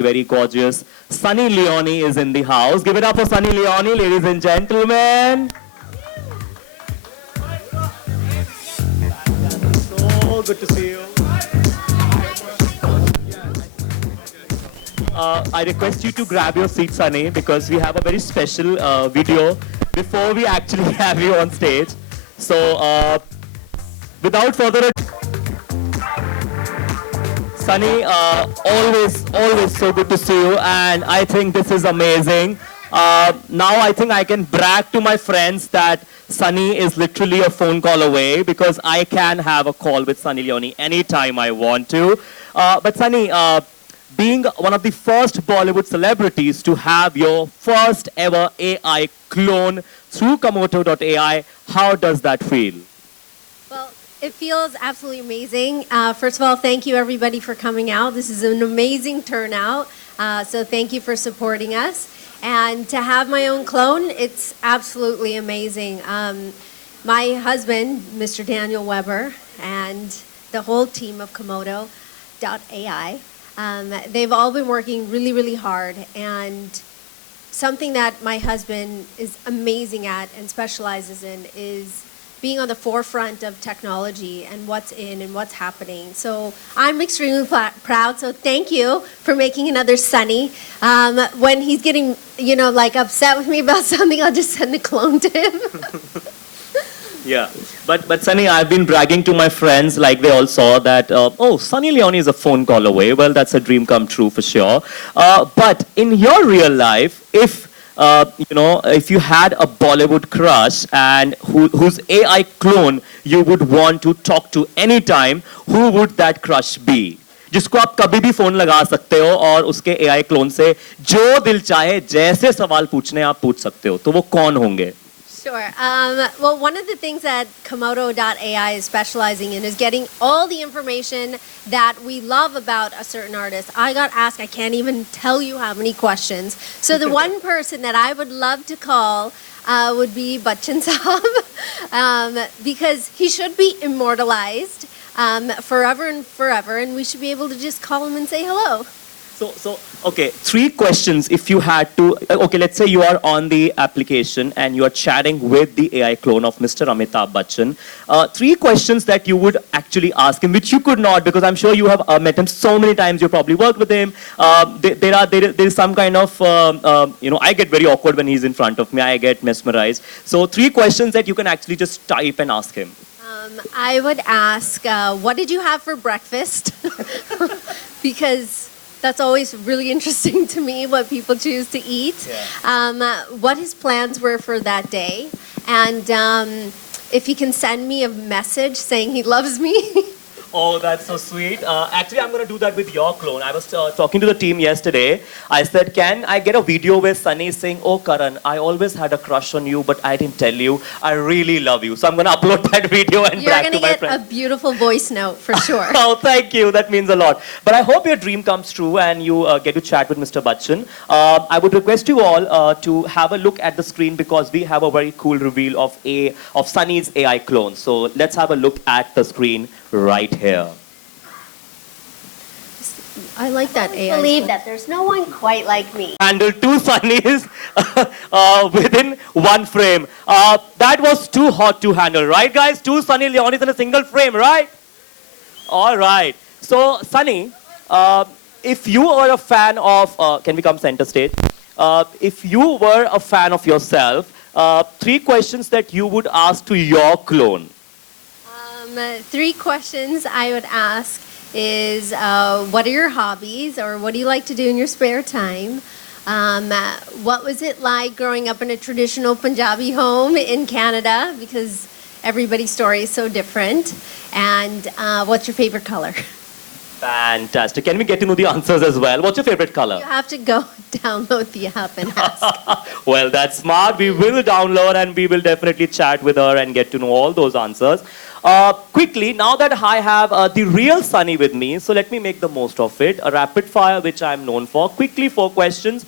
very gorgeous Sunny Leone is in the house. Give it up for Sunny Leone, ladies and gentlemen. So good to see you. I request you to grab your seat, Sunny, because we have a very special video before we actually have you on stage. So, without further ado, Sunny, always so good to see you, and I think this is amazing. Now I think I can brag to my friends that Sunny is literally a phone call away because I can have a call with Sunny Leone anytime I want to. But Sunny, being one of the first Bollywood celebrities to have your first ever AI clone through Kamoto.ai, how does that feel? Well, it feels absolutely amazing. First of all, thank you everybody for coming out. This is an amazing turnout. So thank you for supporting us. And to have my own clone, it's absolutely amazing. My husband, Mr. Daniel Weber, and the whole team of Kamoto.ai, they've all been working really, really hard. And something that my husband is amazing at and specializes in is being on the forefront of technology and what's in and what's happening. So I'm extremely proud. So thank you for making another Sunny. When he's getting, like upset with me about something, I'll just send the clone to him. Yeah, but Sunny, I've been bragging to my friends, like they all saw that, Sunny Leone is a phone call away. Well, that's a dream come true for sure. But in your real life, if you had a Bollywood crush and whose AI clone you would want to talk to anytime, who would that crush be? जिसको आप कभी भी phone लगा सकते हो और उसके AI clone से जो दिल चाहे जैसे सवाल पूछने आप पूछ सकते हो तो वो कौन होंगे? Sure. Well, one of the things that Kamoto.ai is specializing in is getting all the information that we love about a certain artist. I got asked, I can't even tell you how many questions. So the one person that I would love to call would be Bachchan Saab, because he should be immortalized forever and forever, and we should be able to just call him and say hello. So, okay, 3 questions if you had to, okay, let's say you are on the application and you are chatting with the AI clone of Mr. Amitabh Bachchan. 3 questions that you would actually ask him, which you could not, because I'm sure you have met him so many times, you probably worked with him. There is some kind of, I get very awkward when he's in front of me, I get mesmerized. So 3 questions that you can actually just type and ask him. I would ask, what did you have for breakfast? Because that's always really interesting to me, what people choose to eat. Yeah. What his plans were for that day. And if he can send me a message saying he loves me. Oh, that's so sweet. Actually, I'm going to do that with your clone. I was talking to the team yesterday. I said, can I get a video where Sunny is saying, oh, Karan, I always had a crush on you, but I didn't tell you. I really love you. So I'm going to upload that video and brag to my friends. You're going to get a beautiful voice note for sure. Oh, thank you. That means a lot. But I hope your dream comes true and you get to chat with Mr. Bachchan. I would request you all to have a look at the screen because we have a very cool reveal of Sunny's AI clone. So let's have a look at the screen right here. I like that AI. I believe that there's no one quite like me. Handle 2 Sunnys within 1 frame. That was too hot to handle, right, guys? 2 Sunny Leones in a single frame, right? All right. So, Sunny, if you were a fan of, can we come center stage? If you were a fan of yourself, 3 questions that you would ask to your clone. 3 questions I would ask is, what are your hobbies, or what do you like to do in your spare time? What was it like growing up in a traditional Punjabi home in Canada, because everybody's story is so different? And what's your favorite color? Fantastic. Can we get to know the answers as well? What's your favorite color? You have to go download the app and ask. Well, that's smart. We will download and we will definitely chat with her and get to know all those answers. Quickly, now that I have the real Sunny with me, so let me make the most of it. A rapid fire, which I'm known for. Quickly, 4 questions.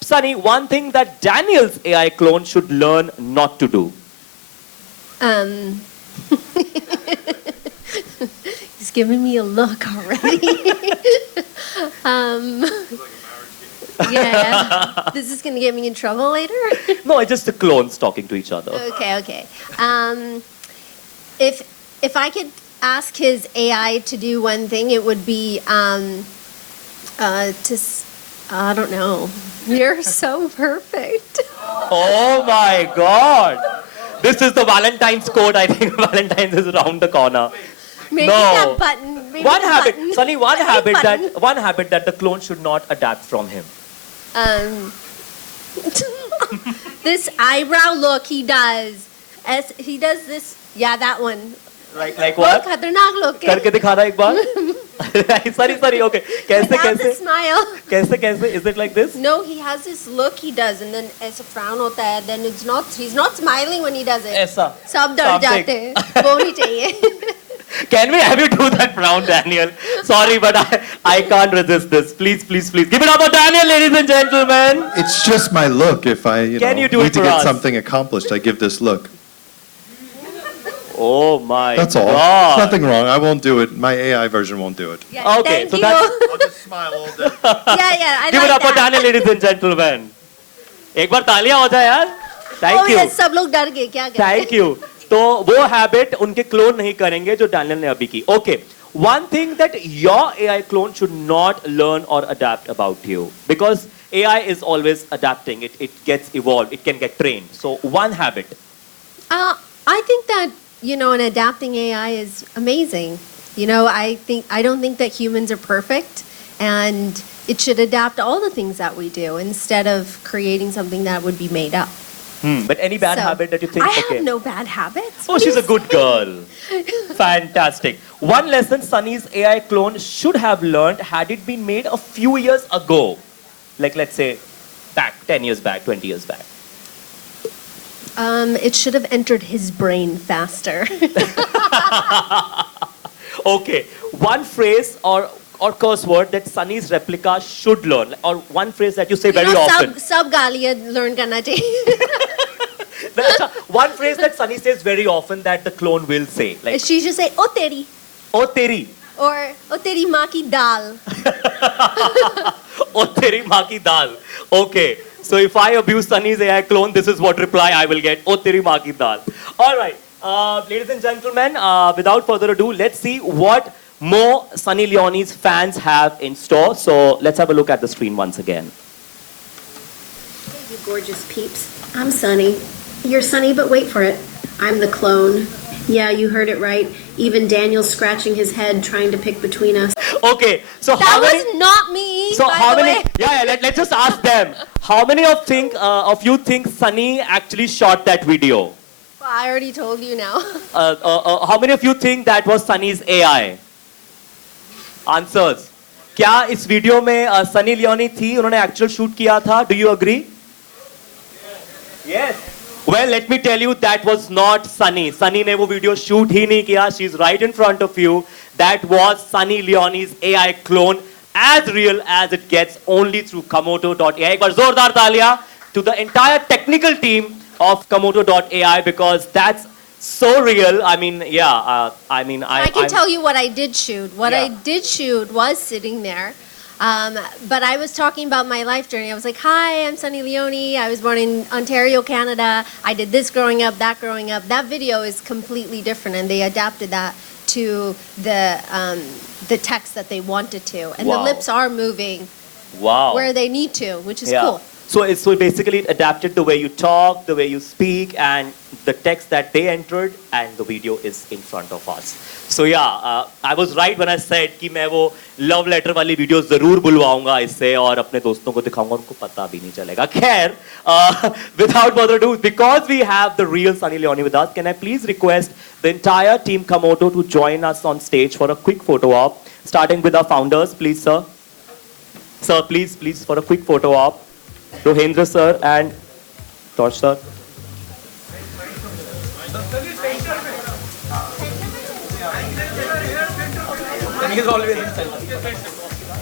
Sunny, one thing that Daniel's AI clone should learn not to do. He's giving me a look already. um, yeah. This is going to get me in trouble later. No, it's just the clones talking to each other. Okay. If I could ask his AI to do one thing, it would be I don't know. You're so perfect. Oh my God. This is the Valentine's code. I think Valentine's is around the corner. Maybe No. that button. Maybe One the habit, button. Sunny, Maybe button. one habit that the clone should not adapt from him. This eyebrow look he does. As he does this, yeah, that one. Like what? खतरनाक look. करके दिखा रहा एक बार. Sorry, okay. कैसे Without the कैसे? smile. कैसे? Is it like this? No, he has this look he does, and then ऐसा frown होता है. Then he's not smiling when he does it. ऐसा. सब डर Something. जाते हैं. वो नहीं चाहिए. Can we have you do that round, Daniel? Sorry, but I can't resist this. Please. Give it up for Daniel, ladies and gentlemen. It's just my look. If I Can you do need it to for get us? something accomplished, I give this look. Oh my That's all. God. Nothing wrong. I won't do it. My AI version won't do it. Yeah, Okay, thank so you. that's- I'll just smile all day. Yeah, I Give like it up for that. Daniel, ladies and gentlemen. एक बार तालियां हो जाए यार. Thank Oh, you. yes, सब लोग डर गए क्या करें? Thank you. तो वो हैबिट उनके क्लोन नहीं करेंगे जो डैनियल ने अभी की. Okay. One thing that your AI clone should not learn or adapt about you, because AI is always adapting. It gets evolved. It can get trained. So one habit. I think that, an adapting AI is amazing. I don't think that humans are perfect, and it should adapt all the things that we do instead of creating something that would be made up. But any bad So, habit that you think? I okay. have no bad habits. Oh, What she's do a you good say? girl. Fantastic. One lesson Sunny's AI clone should have learned had it been made a few years ago. Like, let's say, 10 years back, 20 years back. It should have entered his brain faster. Okay. One phrase or curse word that Sunny's replica should learn, or one phrase that you say very often. सब गालियाँ learn करना चाहिए. One phrase that Sunny says very often that the clone will say. Like, She should say, "Oh teri," oh teri. or "Oh teri maa ki dal." Oh teri maa ki dal. Okay. So if I abuse Sunny's AI clone, this is what reply I will get. Oh teri maa ki dal. All right. Ladies and gentlemen, without further ado, let's see what more Sunny Leone's fans have in store. So let's have a look at the screen once again. Hey, you gorgeous peeps. I'm Sunny. You're Sunny, but wait for it. I'm the clone. Yeah, you heard it right. Even Daniel's scratching his head trying to pick between us. Okay. So That how many? was not me. So by how the many? way. Yeah. Let's just ask them. How many of you think Sunny actually shot that video? Well, I already told you now. How many of you think that was Sunny's AI? Answers. क्या इस video में Sunny Leone थी? उन्होंने actual shoot किया था? Do you agree? Yes. Well, let me tell you, that was not Sunny. Sunny ने वो video shoot ही नहीं किया. She's right in front of you. That was Sunny Leone's AI clone, as real as it gets, only through Kamoto.ai. एक बार जोरदार तालियां to the entire technical team of Kamoto.ai, because that's so real. I mean, yeah. I can tell you what I did shoot. What I Yeah. did shoot was sitting there. But I was talking about my life journey. I was like, "Hi, I'm Sunny Leone. I was born in Ontario, Canada. I did this growing up, that growing up." That video is completely different, and they adapted that to the text that they wanted to. And Wow. the lips are moving Wow. where they need to, which is Yeah. cool. So basically it adapted the way you talk, the way you speak, and the text that they entered, and the video is in front of us. So yeah, I was right when I said कि मैं वो love letter वाली video जरूर बुलवाऊंगा इससे और अपने दोस्तों को दिखाऊंगा, उनको पता भी नहीं चलेगा. खैर, without further ado, because we have the real Sunny Leone with us, can I please request the entire team Kamoto to join us on stage for a quick photo op, starting with our founders, please, sir. Sir, please, for a quick photo op. Rohendra sir and Tosh sir. He's always in center.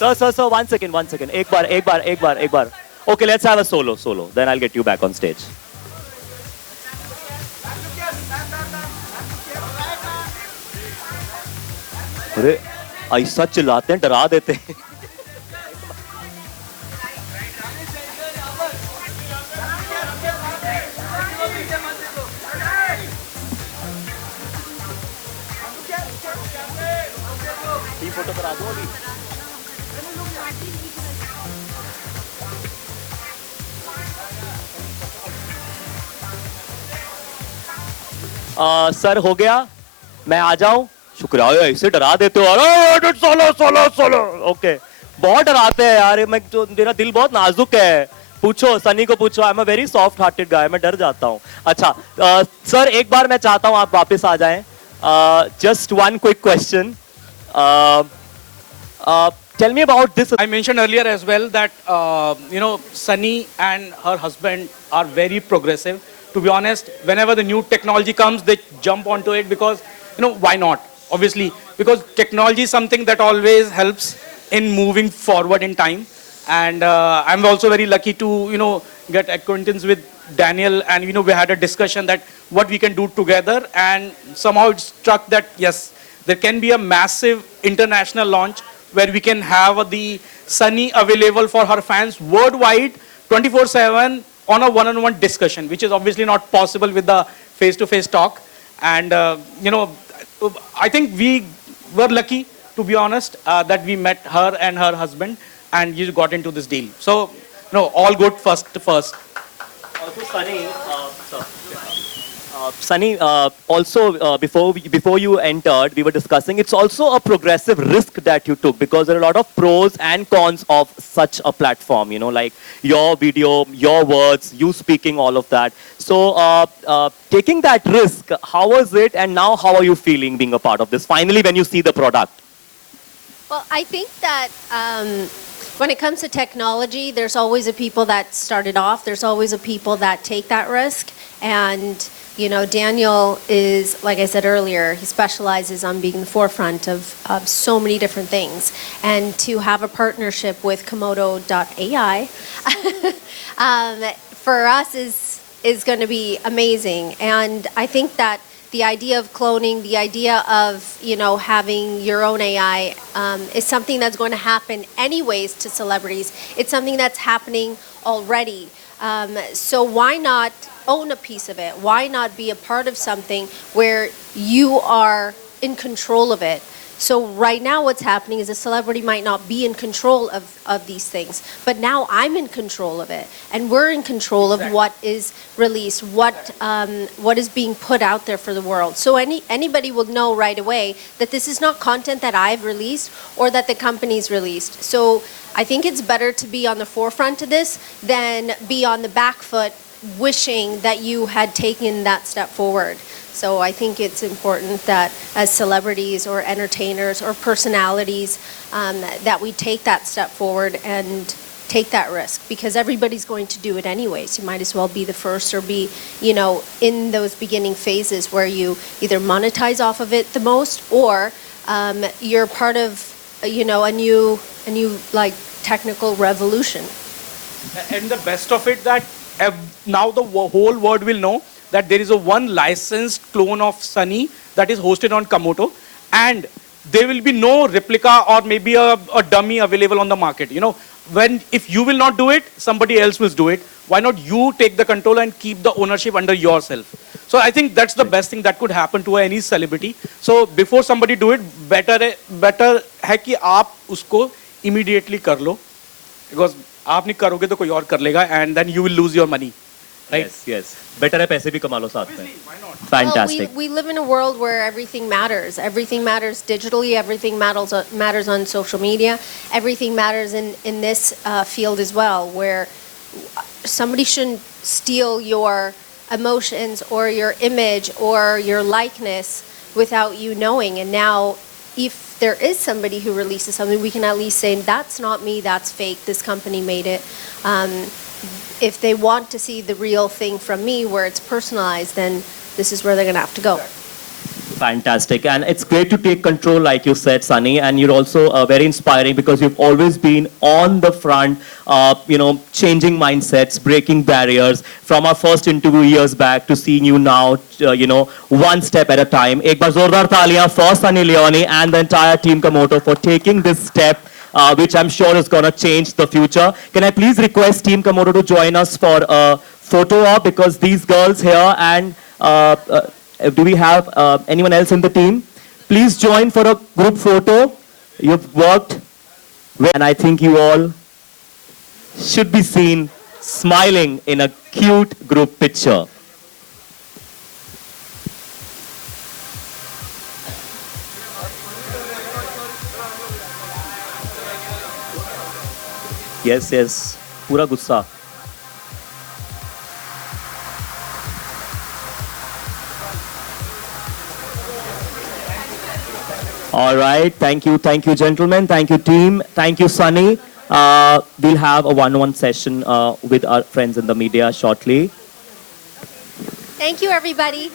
Sir, one second. एक बार. Okay, let's have a solo. Then I'll get you back on stage. अरे ऐसा चिल्लाते हैं, डरा देते हैं. Photo करा दूं अभी. सर हो गया, मैं आ जाऊं? शुक्रिया, ऐसे डरा देते हो. अरे सोलो. ओके, बहुत डराते हैं यार. मेरा दिल बहुत नाजुक है. पूछो, सनी को पूछो. I am a very soft hearted guy. मैं डर जाता हूं. अच्छा सर, एक बार मैं चाहता हूं आप वापस आ जाएं. Just one quick question. Tell me about this. I mentioned earlier as well that, Sunny and her husband are very progressive. To be honest, whenever the new technology comes, they jump onto it because, why not? Obviously, because technology is something that always helps in moving forward in time. And I'm also very lucky to, get acquaintance with Daniel. And, we had a discussion that what we can do together. And somehow it struck that, yes, there can be a massive international launch where we can have the Sunny available for her fans worldwide 24/7 on a one-on-one discussion, which is obviously not possible with the face-to-face talk. And, I think we were lucky, to be honest, that we met her and her husband and you got into this deal. So, all good first. Also, Sunny, also before you entered, we were discussing, it's also a progressive risk that you took because there are a lot of pros and cons of such a platform, like your video, your words, you speaking, all of that. So taking that risk, how was it, and now how are you feeling being a part of this, finally, when you see the product? Well, I think that when it comes to technology, there's always a people that started off. There's always a people that take that risk. And, Daniel is, like I said earlier, he specializes on being the forefront of so many different things. And to have a partnership with Kamoto.ai for us is going to be amazing. And I think that the idea of cloning, the idea of, having your own AI is something that's going to happen anyways to celebrities. It's something that's happening already. So why not own a piece of it? Why not be a part of something where you are in control of it? So right now what's happening is a celebrity might not be in control of these things, but now I'm in control of it. And we're in control of what is released, what is being put out there for the world. So anybody will know right away that this is not content that I've released or that the company's released. So I think it's better to be on the forefront of this than be on the back foot wishing that you had taken that step forward. So I think it's important that as celebrities or entertainers or personalities that we take that step forward and take that risk, because everybody's going to do it anyways. You might as well be the first or be, in those beginning phases where you either monetize off of it the most or you're part of, a new like technical revolution. And the best of it that now the whole world will know that there is a one licensed clone of Sunny that is hosted on Kamoto, and there will be no replica or maybe a dummy available on the market. If you will not do it, somebody else will do it. Why not you take the control and keep the ownership under yourself? So I think that's the best thing that could happen to any celebrity. So before somebody do it, better है कि आप उसको immediately कर लो, because आप नहीं करोगे तो कोई और कर लेगा, and then you will lose your money. Right? Yes. Better है पैसे भी कमा लो साथ में. Why not? Fantastic. Well, we live in a world where everything matters. Everything matters digitally. Everything matters on social media. Everything matters in this field as well, where somebody shouldn't steal your emotions or your image or your likeness without you knowing. And now, if there is somebody who releases something, we can at least say, that's not me, that's fake, this company made it. If they want to see the real thing from me where it's personalized, then this is where they're going to have to go. Fantastic. And it's great to take control, like you said, Sunny. And you're also very inspiring because you've always been on the front, changing mindsets, breaking barriers. From our first interview years back to seeing you now, one step at a time. Ek baar zordar taaliyan for Sunny Leone and the entire team Kamoto for taking this step, which I'm sure is going to change the future. Can I please request Team Kamoto to join us for a photo op, because these girls here and do we have anyone else in the team? Please join for a group photo. You've worked well, and I think you all should be seen smiling in a cute group picture. Yes, yes. Pura gussa. All right. Thank you, gentlemen. Thank you, team. Thank you, Sunny. We'll have a one-on-one session with our friends in the media shortly. Thank you, everybody.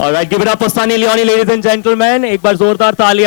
All right, give it up for Sunny Leone, ladies and gentlemen. एक बार जोरदार तालियां.